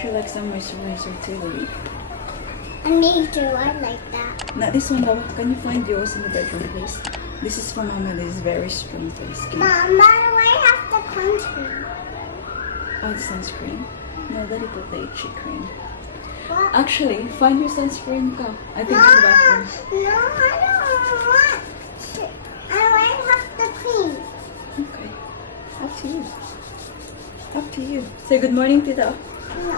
Would you like some moisturizer too, Louie? Me too. I like that. Not this one, Baba. Can you find yours in the bedroom, please? This is for Mama. This is very strong for the skin. Mom, by the way, I have the country. Oh, the sunscreen. No, Daddy put the itchy cream. What? Actually, find your sunscreen, ka. I think No, in the bathroom. no, I don't want to. I already have the cream. Okay. Up to you. Up to you. Say good morning, Tita. No.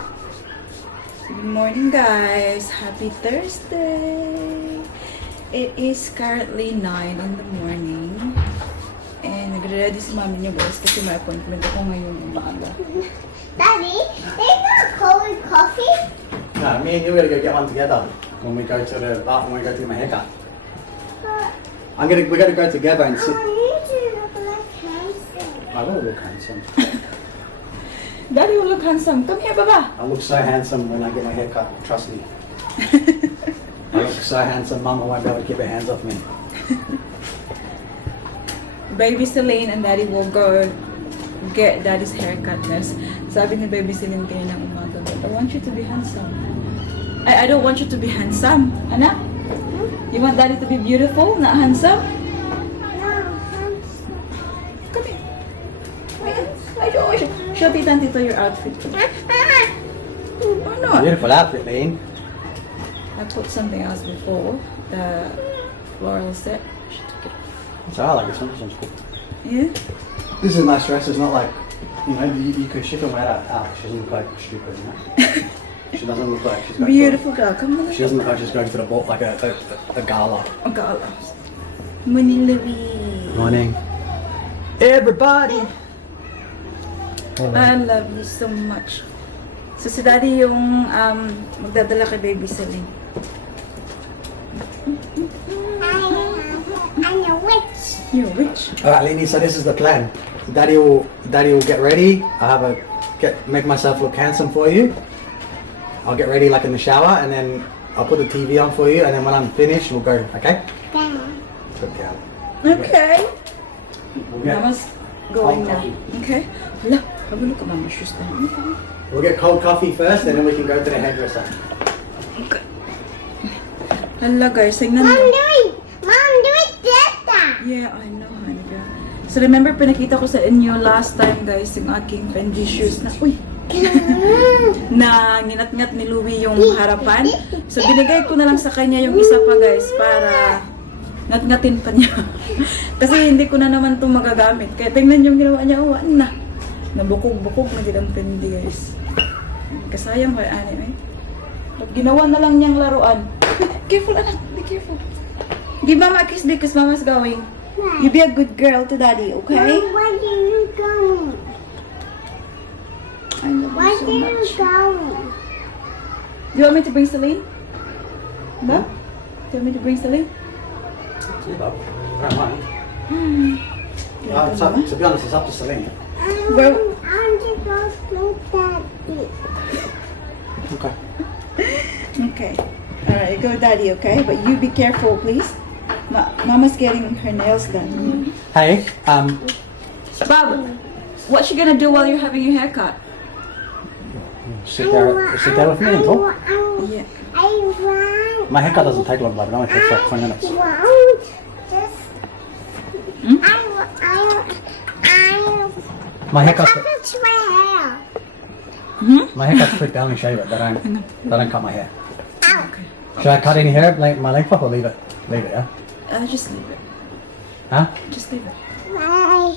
Good morning, guys. Happy Thursday. It is currently 9 in the morning. And nagre-ready si mami niyo, guys, kasi may appointment ako ngayong umaga. Daddy, there's not cold coffee. No, me and you are gonna go get one together when we go to the bathroom. When we go to my haircut. But We're gonna go together and I sit. need to look like handsome. I will look handsome. Daddy will look handsome. Come here, Baba. I look so handsome when I get my haircut. Trust me. I look so handsome. Mama won't be able to keep her hands off me. Baby Celine and Daddy will go get Daddy's haircut, guys. Sabi ni Baby Celine kayo ng umaga, but I want you to be handsome. I don't want you to be handsome. Anak? You want Daddy to be beautiful, not handsome? No, handsome. Come here. Show Tita and Tito your outfit. Or not? Beautiful outfit, Lean. I put something else before, the floral set. She took it. So I like this one. This one's cool. Yeah? This is a nice dress. It's not like, you know, she can wear that out. She doesn't look like stupid, you know. She doesn't look like she's going Beautiful girl. Come on. She doesn't look like she's going to the ball like a gala. Oh, God. Morning, Louie. Morning. Everybody. I love you so much. So si Daddy yung magdadala kay Baby Celine. I'm a witch. You're rich. All right, Lenny. So this is the plan. Daddy will get ready. Make myself look handsome for you. I'll get ready like in the shower, and then I'll put the TV on for you. And then when I'm finished, we'll go. Okay? Yeah. Good girl. Okay. We'll get, Mama's going now. coffee. Okay. Hala, hagulo ka Mama shoes na. We'll get cold coffee first, and then we can go to the hairdresser. Okay. Hala guys, tingnan Mom, mo. do it better. Yeah, I know, honey girl. So remember, pinakita ko sa inyo last time guys, yung aking Fendi shoes na, uy, na nginat-ngat ni Louie yung harapan. So binigay ko na lang sa kanya yung isa pa guys para ngat-ngatin pa niya. Kasi hindi ko na naman itong magagamit. Kaya tingnan yung ginawa niya, uwan na. Nabukog-bukog na din ang Fendi guys. Kasayang ko ani eh. At ginawa na lang niyang laruan. Careful anak, be careful. Give Mama a kiss because Mama's going. You be a good girl to Daddy, okay? Mom, where are you going? I love Where you so are you much. going? Do you want me to bring Celine? Ba? Do you want me to bring Celine? See, Bob. I don't mind. Yeah, To be honest, it's up to Celine. Well- I'm just going to Daddy. Okay. Okay. Alright, go Daddy, okay? But you be careful, please. Mama's getting her nails done. Hey, Bob, what you gonna do while you're having your haircut? sit there with me and talk. Yeah. I want. My haircut doesn't take long, but it only takes like 20 minutes. Want this. Hmm? My haircut's That's my hair. Hmm? my haircut's quick. They only shave it. They don't cut my hair. Ow. Okay. Should I cut any hair, like my leg puff, or leave it? Leave it, yeah. Just leave it. Huh? Just leave it. Bye.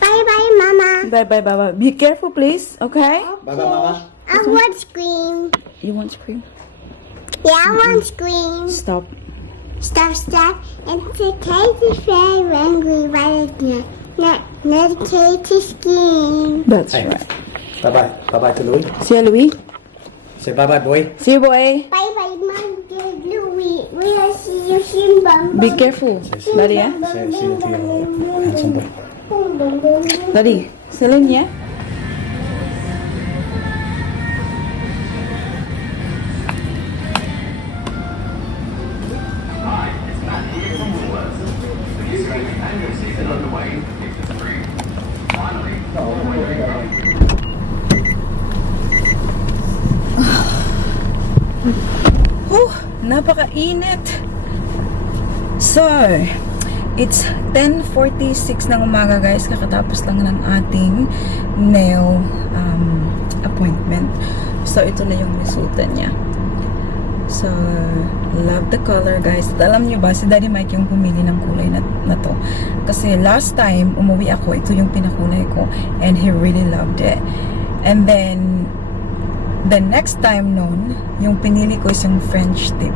Bye bye, Mama. Bye bye, Baba. Be careful, please, okay? Bye bye, Mama. I want scream. You want scream? Yeah, I want scream. Stop. Stop. It's okay to say angry, but it's not okay to scream. That's Hey. right. Bye bye. Bye bye to Louis. See you, Louie. Say bye bye, boy. See you, boy. Bye bye, Mom. Dear Louie. We'll see you soon, Bum. Be careful. Daddy, yeah? Say see you to your handsome boy. Daddy, Celine, yeah? Napakainit. So, it's 10:46 ng umaga guys. Kakatapos lang ng ating nail appointment. So, ito na yung resulta niya. So, love the color guys. At alam nyo ba, si Daddy Mike yung pumili ng kulay na to. Kasi last time, umuwi ako, ito yung pinakulay ko. And he really loved it. And then, the next time noon, yung pinili ko is yung French tip.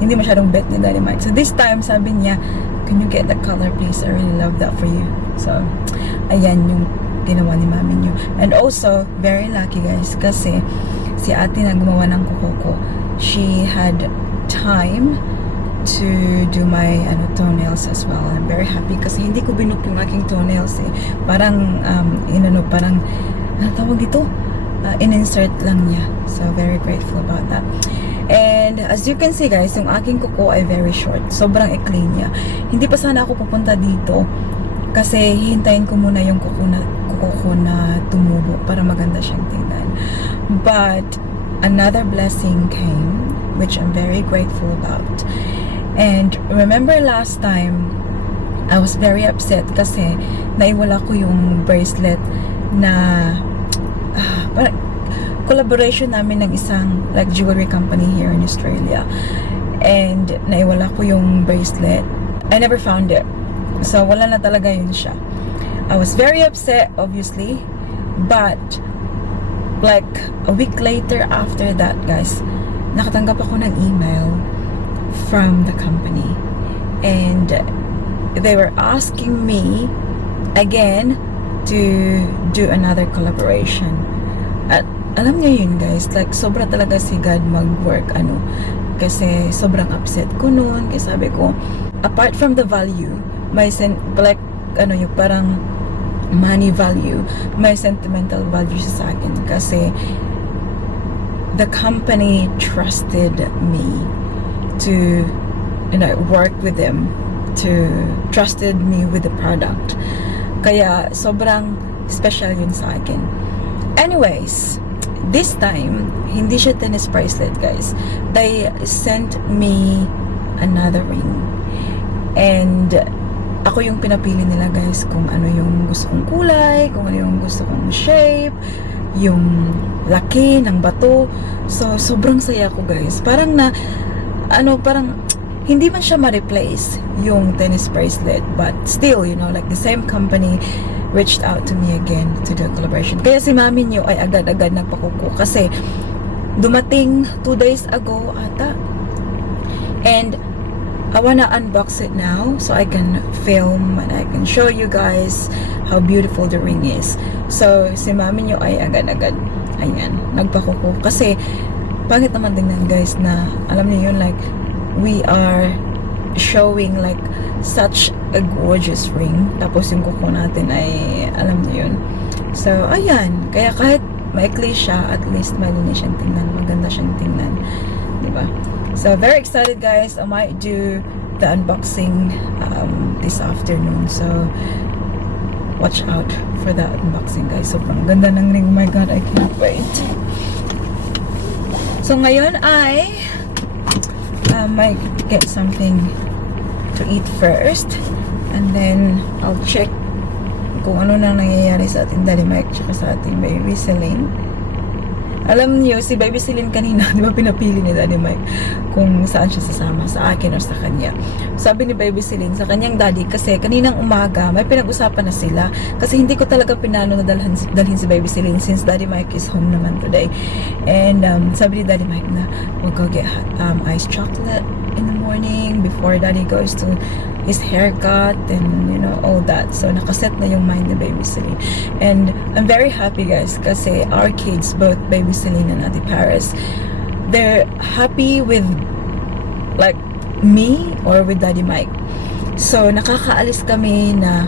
Hindi masyadong bet ni Daddy Mike. So, this time, sabi niya, can you get the color please? I really love that for you. So, ayan yung ginawa ni mami niyo. And also, very lucky guys, kasi si ate na gumawa ng kuko ko, she had time to do my toenails as well. I'm very happy kasi hindi ko binook yung aking toenails eh. Parang, parang, tawag dito? In-insert lang niya. So, very grateful about that. And, as you can see guys, yung aking kuko ay very short. Sobrang ikli niya. Hindi pa sana ako pupunta dito kasi hihintayin ko muna yung kuko ko na tumubo para maganda siyang tingnan. But, another blessing came, which I'm very grateful about. And remember last time, I was very upset kasi naiwala ko yung bracelet na parang collaboration namin ng isang like jewelry company here in Australia. And naiwala ko yung bracelet. I never found it. So wala na talaga yun siya. I was very upset, obviously, but like a week later after that guys, nakatanggap ako ng email from the company and they were asking me again to do another collaboration. At alam niyo yun guys, like sobra talaga si God mag-work kasi sobrang upset ko noon kasi sabi ko, apart from the value, may like yung parang money value, may sentimental value sa akin kasi the company trusted me to work with them, trusted me with the product, kaya sobrang special yun sa akin. Anyways, this time hindi siya tennis bracelet guys, they sent me another ring and ako yung pinapili nila guys kung ano yung gusto kong kulay, kung ano yung gusto kong shape, yung laki ng bato. So, sobrang saya ko guys. Parang parang hindi man siya ma-replace yung tennis bracelet, but still, like the same company reached out to me again to do a collaboration. Kaya si mami niyo ay agad-agad nagpakuko kasi dumating 2 days ago ata. And I wanna unbox it now so I can film and I can show you guys how beautiful the ring is. So, si mami nyo ay agad-agad, ayan, nagpakuko. Kasi, pangit naman tingnan guys na, alam niyo yun, like, we are showing like such a gorgeous ring. Tapos yung kuko natin ay, alam niyo yun. So, ayan, kaya kahit maikli siya, at least malinis siyang tingnan, maganda siyang tingnan. Diba? So, very excited guys. I might do the unboxing this afternoon. So, watch out for that unboxing guys. Sobrang ganda ng ring. Oh my God, I can't wait. So, ngayon I might get something to eat first. And then, I'll check kung ano na nangyayari sa ating Daddy Mike tsaka sa ating baby Celine. Alam niyo, si Baby Celine kanina, di ba pinapili ni Daddy Mike kung saan siya sasama, sa akin o sa kanya. Sabi ni Baby Celine sa kanyang daddy, kasi kaninang umaga, may pinag-usapan na sila. Kasi hindi ko talaga pinano na dalhin si Baby Celine since Daddy Mike is home naman today. And sabi ni Daddy Mike na, we'll go get iced chocolate in the morning before Daddy goes to his haircut and all that. So nakaset na yung mind ni Baby Celine. And I'm very happy guys kasi our kids, both Baby Celine and Ate Paris, they're happy with like me or with Daddy Mike. So nakakaalis kami na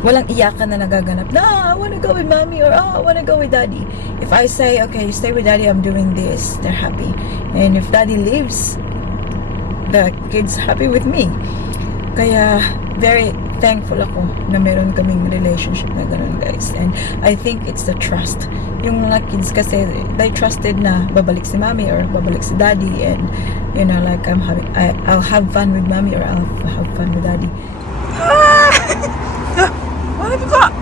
walang iyakan na nagaganap na, I wanna go with mommy or I wanna go with daddy. If I say, okay, stay with daddy, I'm doing this, they're happy. And if daddy leaves, the kids happy with me. Kaya very thankful ako na meron kaming relationship na ganun, guys. And I think it's the trust. Yung mga kids kasi, they trusted na babalik si mommy or babalik si daddy, and you know, like I'll have fun with mommy or I'll have fun with daddy. What have you got?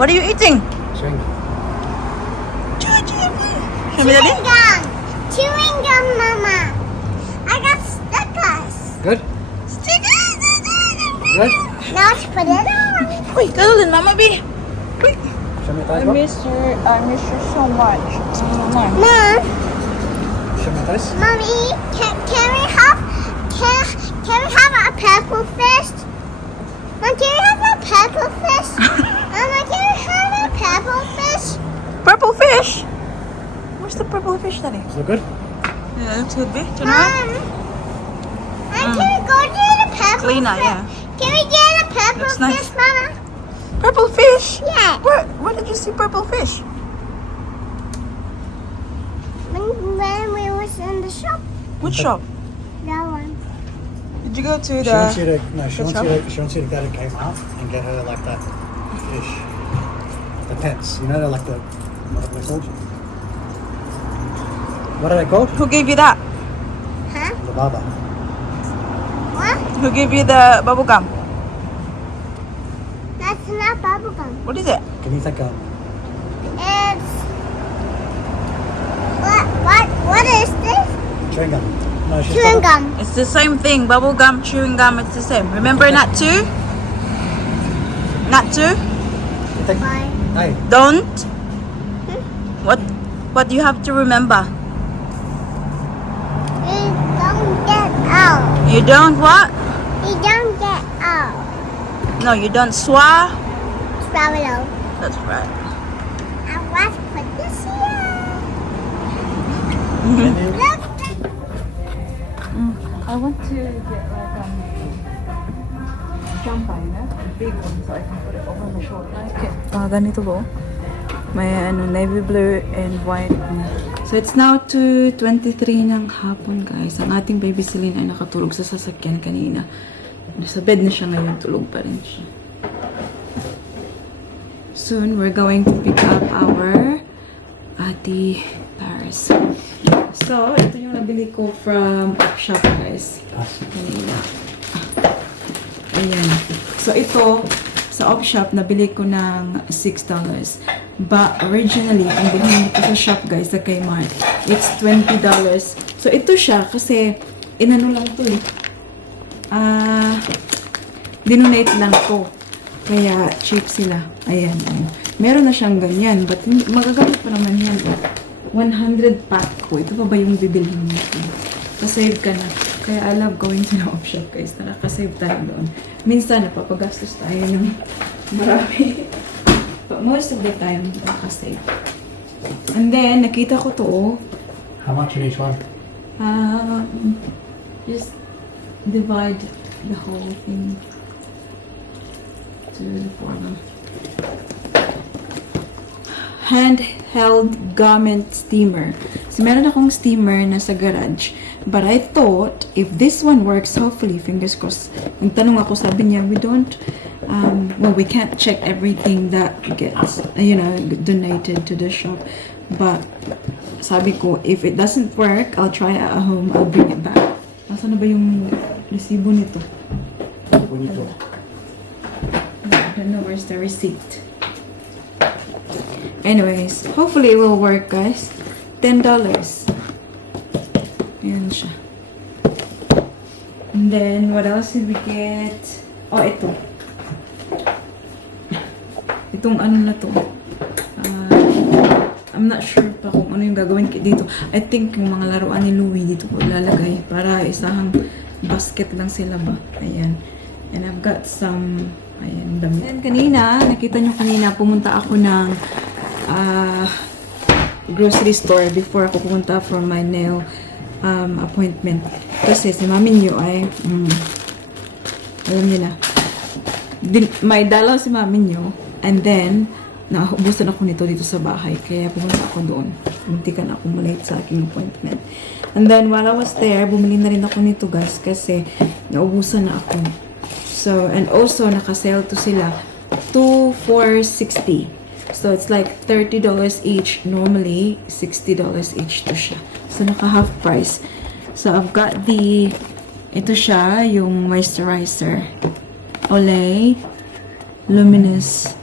What are you eating? Chewing. Show me, daddy. Chewing gum. Chewing gum, Mama. I got stickers. Good? Stickers. Good? Now let's put it on. Wait, cuddle Mama B. Show me your I thighs, Bob. I miss you so much. Mom, Show me your thighs. Mommy, can we have a purple fish? Mom, can we have a purple fish? Mama, can we have a purple fish? Purple fish? Where's the purple fish, daddy? Does it look good? Yeah, looks good, B. Turn around. Mom, can we go get a purple Cleaner, fish? yeah. Can we get a purple Looks nice. fish, Mama? Purple fish? Yeah. Where did you see purple fish? When we was in the shop, Which shop? that one. Did you go to She wants you the... to, no, she the wants you to go to Kmart and get her like that fish. The pets. You know, they're like the, what are they called? What are they called? Who gave you that? Huh? The baba. What? Who gave you the bubble gum? That's not bubblegum. What is it? Can you think It's what is this? chewing gum? No, she's Chewing talking- gum. It's the same thing. Bubble gum, chewing gum, it's the same. Remember not to? Not to? You think, Why? hey, Don't? What do you have to remember? You don't get out. You don't what? You don't get out. No, you don't swallow. Swallow. That's right. I want to put this here. can you, Look. I want to get like champagne, a big one, so I can put it over my shoulder. Okay. Ganito po. May navy blue and white. So it's now 2:23 ng hapon, guys. Ang ating baby Celine ay nakatulog sa sasakyan kanina. Nasa bed na siya ngayon, tulog pa rin siya. Soon, we're going to pick up our Ate Paris. So, ito yung nabili ko from Shop, guys. Kanina. Ayan. So, ito, sa Op Shop, nabili ko ng $6. But, originally, ang bilhin ko sa shop, guys, sa Kmart, it's $20. So, ito siya, kasi, inano lang to eh. Dinonate lang ko. Kaya, cheap sila. Ayan. Meron na siyang ganyan, but magagamit pa naman yan. 100 pack ko. Ito pa ba yung bibilhin mo? Kasave ka na. Kaya I love going to the Op Shop, guys. Nakakasave tayo doon. Minsan, napapagastos tayo ng marami. But most of the time, nakakasave. And then, nakita ko to, oh. how much in each one? Just divide the whole thing to the bottom. Handheld garment steamer. So, meron akong steamer na sa garage. But I thought, if this one works, hopefully, fingers crossed. Ang tanong ako, sabi niya, we can't check everything that gets, donated to the shop. But, sabi ko, if it doesn't work, I'll try it at home. I'll bring it back. Nasaan na ba yung resibo nito? When you talk. I don't know where's the receipt. Anyways, hopefully it will work, guys. $10. Ayan siya. And then, what else did we get? Oh, ito. Itong ano na to. I'm not sure pa kung ano yung gagawin dito. I think yung mga laruan ni Louie dito ko ilalagay para isahang basket lang sila ba. Ayan. And I've got some, ayan, damit. And kanina, nakita nyo kanina, pumunta ako ng grocery store before ako pumunta for my nail appointment. Kasi si mami nyo ay, alam niyo na, may dalaw si mami nyo, and then, naubusan ako nito dito sa bahay. Kaya pumunta ako doon. Munti ka na ako malate sa aking appointment. And then, while I was there, bumili na rin ako nito, guys, kasi naubusan na ako. So, and also, naka-sale to sila. 2 for $60. So, it's like $30 each. Normally, $60 each to siya. So, naka-half price. So, I've got the, ito siya, yung moisturizer. Olay Luminous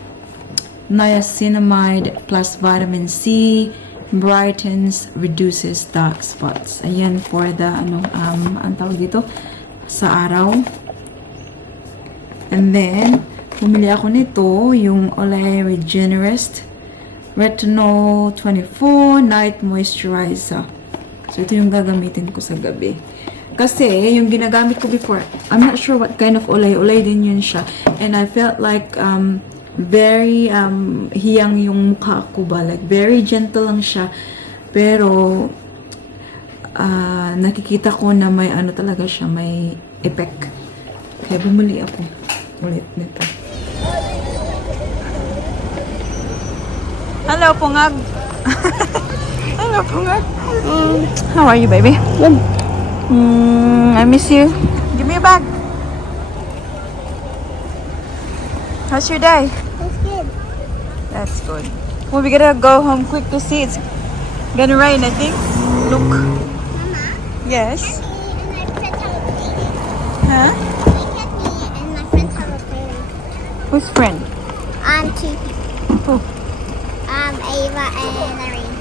Niacinamide plus vitamin C brightens, reduces dark spots. Ayan for the ang tawag dito sa araw. And then bumili ako nito yung Olay Regenerist Retinol 24 Night Moisturizer. So ito yung gagamitin ko sa gabi. Kasi, yung ginagamit ko before, I'm not sure what kind of Olay. Olay din yun siya. And I felt like, very, hiyang yung mukha ko ba. Like, very gentle lang siya. Pero, nakikita ko na may ano talaga siya, may effect. Kaya bumili ako ulit nito. Hello, Pungag! Hello, Pungag! How are you, baby? Good. I miss you. Give me a bag. How's your day? That's good. That's good. Well, we gotta go home quick to see. It's gonna rain, I think. Look. Mama, Yes. me and my friends have a playing. Huh? Me and my friends have a playing. Who's friend? Two people. Who? Ava and Irene.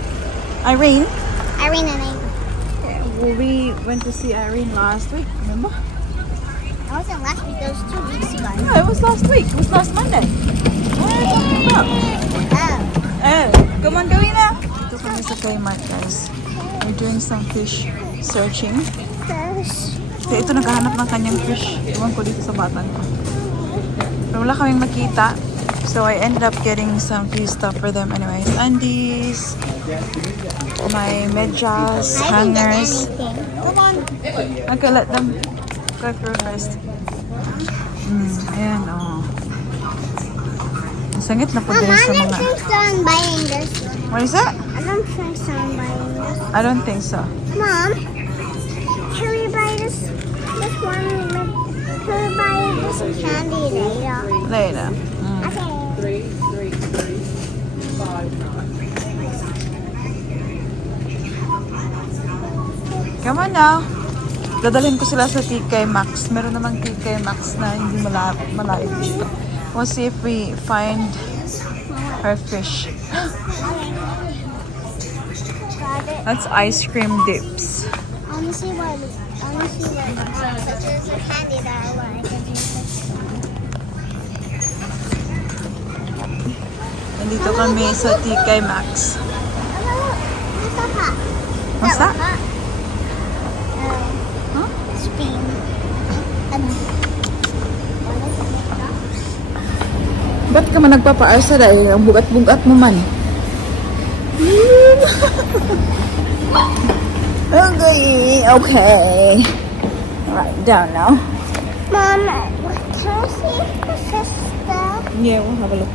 Irene. Irene and Ava. Well, we went to see Irene last week. Remember? It wasn't last week, it was 2 weeks ago. No, it was last week. It was last Monday. What are you talking about? Oh. Come on, Gawina. Ito kami sa Kmart, guys. We're doing some fish searching. First. Kaya ito naghahanap ng kanyang fish. Iwan ko dito sa batan ko. Pero wala kaming makita. So I ended up getting some few stuff for them anyways. Undies, my medyas, I didn't get hangers. anything. Hold on. Okay, let them go through first. Ayan, oh. Ang sangit na po Mom, din sa I'm mga... not on buying this one. What is that? I don't think so on buying this. I don't think so. Mom, can we buy this one? Can we buy this candy later? Later. Okay. Come on now. Dadalhin ko sila sa TK Maxx. Meron namang TK Maxx na hindi malayo dito. We'll see if we find her fish. Got it. That's ice cream dips. I want to see what such as a candy that I like. Nandito kami sa TK Maxx. What's that? What's that? Huh? Spring. Ba't ka man nagpapaarsa dahil ang bugat-bugat mo man? Okay. Right down now. Mom, can I see the sister? Yeah, we'll have a look.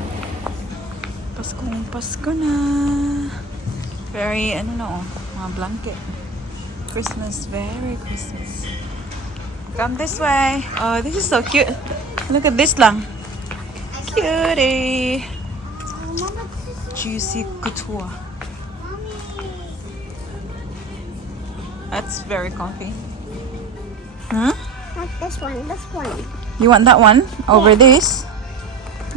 Pasko na. Very, ano na oh, mga blanket. Christmas, very Christmas. Come this way. Oh, this is so cute. Look at this lang. Cutie. Juicy couture. That's very comfy. Huh? Not this one, this one. You want that one over this?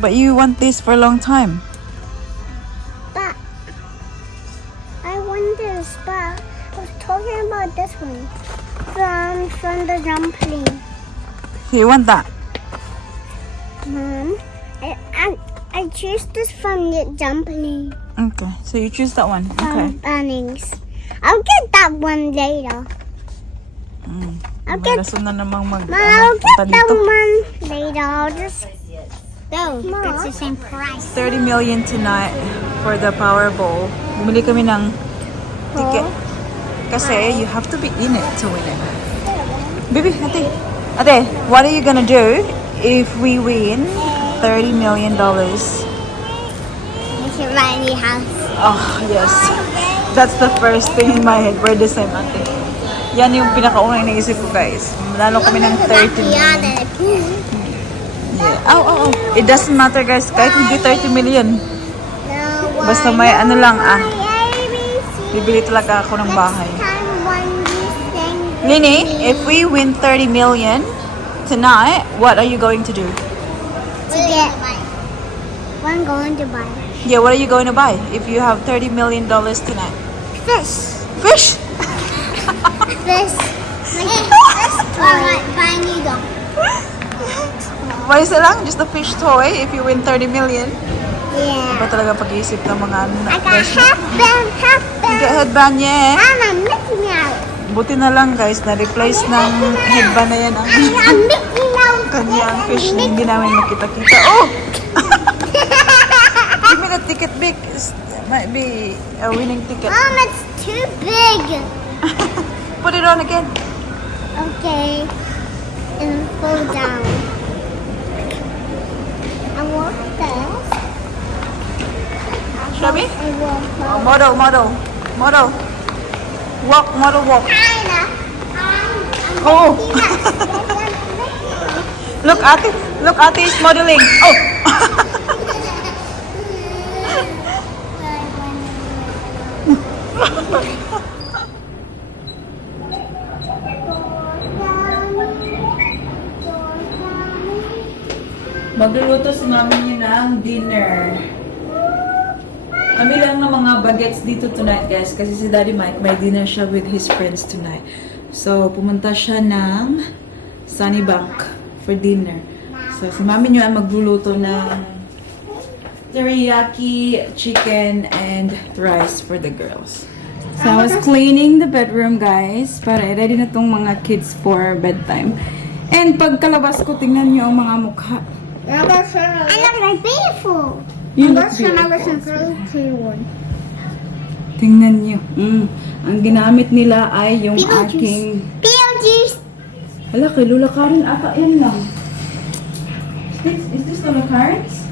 But you want this for a long time. But I want this, but I was talking about this one from the dumpling. So you want that? Mom, I choose this from the dumpling. Okay, so you choose that one. Okay. Bunnings. I'll get that one later. I'll May get, rason na namang Mom, I'll punta get that dito. one later. I'll just. No, it's the same price. 30 million tonight for the Powerball. Bumili kami ng ticket. Kasi you have to be in it to win it. Baby, ate, what are you gonna do if we win $30 million? We should buy a new house. Oh, yes. That's the first thing in my head. We're the same, ate. Yan yung pinakaunang naisip ko, guys. Manalo kami ng 30 million. Oh. It doesn't matter guys, kahit hindi 30 million. No, Basta may ano lang ABC. bibili talaga ako ng bahay. Next time when you sing Nini, if we win 30 million tonight, what are you going to do? to get what I'm going to buy. Yeah, what are you going to buy if you have 30 million dollars tonight? Fish. Fish! Fish. Fish toy. Buy needle. Why is it lang? Just a fish toy if you win 30 million? Yeah. Ba talaga pag-iisip ng mga I got headband. Get headband, yeah. I'm a Mickey Mouse. Buti na lang guys, na-replace ng headband na yan ang I'm a Mickey Mouse. kanyang fish na hindi namin makita-kita. Oh! Give me the ticket, Vic. It might be a winning ticket. Mom, it's too big. Put it on again. Okay. And fall down. I want this. Show me. I want Oh, model. Walk. Kinda. Oh! Look, Ate is modeling. Oh! Magluluto si mami niya ng dinner. Kami lang ng mga bagets dito tonight, guys. Kasi si Daddy Mike, may dinner siya with his friends tonight. So, pumunta siya ng Sunnybank for dinner. So, si mami niyo ay magluluto ng teriyaki, chicken, and rice for the girls. So, I was cleaning the bedroom, guys. Para ready na tong mga kids for bedtime. And pagkalabas ko, tingnan niyo ang mga mukha. I look like beautiful. You look beautiful. one. Tingnan niyo. Ang ginamit nila ay yung Beetlejuice. aking... Beetlejuice. Hala, kay Lula Karen ata yan lang. Is this Lula Karen's?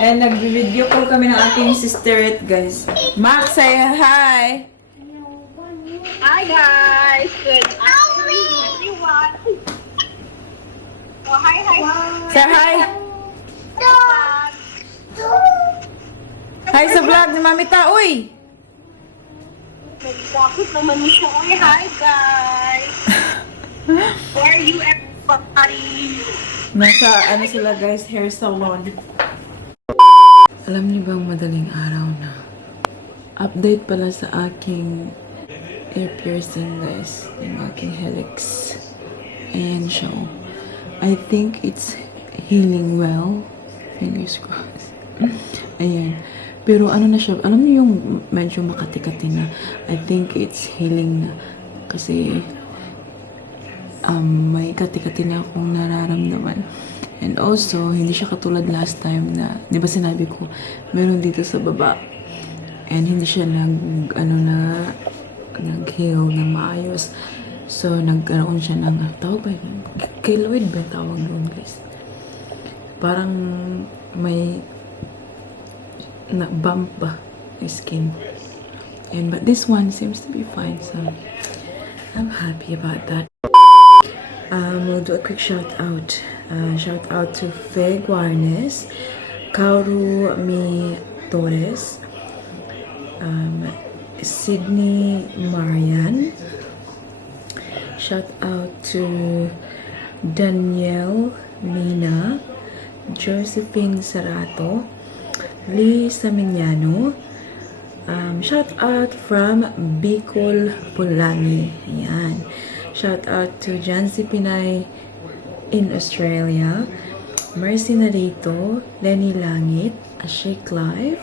And nag-video call kami ng aking sister, guys. Max, say hi! Hi guys! Good afternoon everyone! Oh, hi! Say hi! Hi sa vlog ni Mami Ta, uy! Nagdakot naman mo siya. Uy, hi guys! Where are you everybody? Nasa, ano sila guys, hair salon. Alam niyo bang madaling araw na? Update pala sa aking ear piercing guys. Yung aking helix. Ayan siya. Oh. I think it's healing well. Fingers crossed. Ayan. Pero ano na siya, alam niyo yung medyo makati-kati na. I think it's healing na. Kasi may kati-kati na akong nararamdaman. And also, hindi siya katulad last time na, di ba sinabi ko, meron dito sa baba. And hindi siya nag-heal ng maayos. So, nagkaroon siya ng, tawag ba yun? Keloid ba tawag doon, guys? Parang may bump ba yung skin. And, but this one seems to be fine. So, I'm happy about that. We'll do a quick shout out. Shout out to Fe Guarnes, Kauru Mi Torres, Sydney Marian. Shout out to Danielle Mina, Josephine Sarato, Lee Saminiano. Shout out from Bicol, Pulangi. Ayan. Shout out to Jancy Pinay in Australia, Mercy Narito, Lenny Langit, Ashik Life,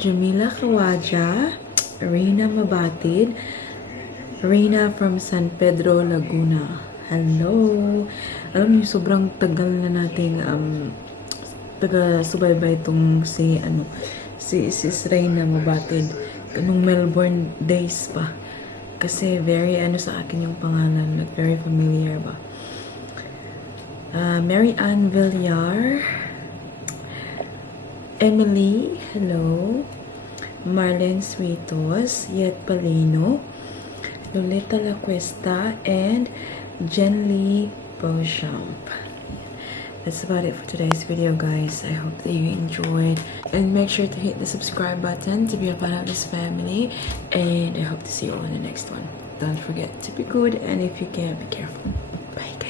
Jamila Kawaja, Rina Mabatid, Rina from San Pedro, Laguna. Hello! Alam niyo, sobrang tagal na nating taga-subaybay itong si Sis Rina Mabatid. Nung Melbourne days pa. Kasi very sa akin yung pangalan, like very familiar ba. Mary Ann Villar, Emily, hello. Marlene Suitos, Yet Palino, Lolita La Cuesta, and Jen Lee Beauchamp. that's about it for today's video, guys. I hope that you enjoyed, and make sure to hit the subscribe button to be a part of this family, and I hope to see you all in the next one. Don't forget to be good, and if you can, be careful. Bye, guys.